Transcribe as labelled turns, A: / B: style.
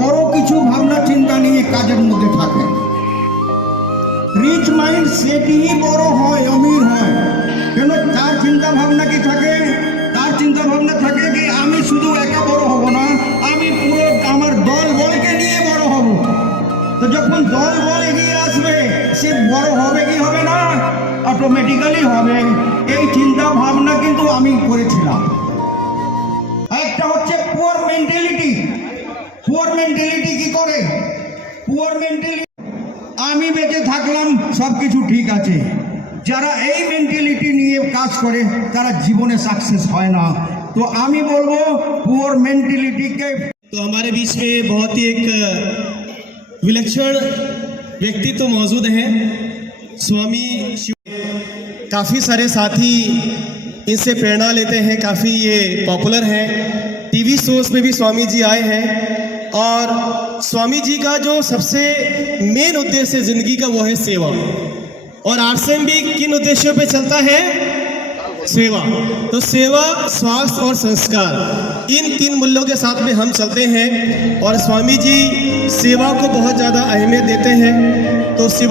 A: বড় কিছু ভাবনা চিন্তা নিয়ে কাজের মধ্যে থাকে। রিচ মাইন্ড সেটি বড় হয়, অমির হয়। কেন তার চিন্তা ভাবনা কি থাকে? তার চিন্তা ভাবনা থাকে কি আমি শুধু একা বড় হব না, আমি পুরো আমার দল বলকে নিয়ে বড় হব। তো যখন দল বল এগিয়ে আসবে, সে বড় হবে কি হবে না? অটোমেটিক্যালি হবে। এই চিন্তা ভাবনা কিন্তু আমি করেছিলাম। মেন্টালিটি কি করে পুয়ার মেন্টালিটি আমি বেঁচে থাকলাম সব কিছু ঠিক আছে যারা এই মেন্টালিটি নিয়ে কাজ করে তারা জীবনে সাকসেস হয় না তো আমি বলবো পুয়ার মেন্টালিটিকে
B: तो हमारे बीच में बहुत ही एक विलक्षण व्यक्तित्व तो मौजूद हैं स्वामी शिव काफ़ी सारे साथी इनसे प्रेरणा लेते हैं काफ़ी ये पॉपुलर हैं टीवी शोज में भी स्वामी जी आए हैं और स्वामी जी का जो सबसे मेन उद्देश्य ज़िंदगी का वो है सेवा। और आरसीएम भी किन उद्देश्यों पे चलता है? सेवा। तो सेवा, स्वास्थ्य और संस्कार, इन तीन मूल्यों के साथ में हम चलते हैं और स्वामी जी सेवा को बहुत ज़्यादा अहमियत देते हैं। तो सेवा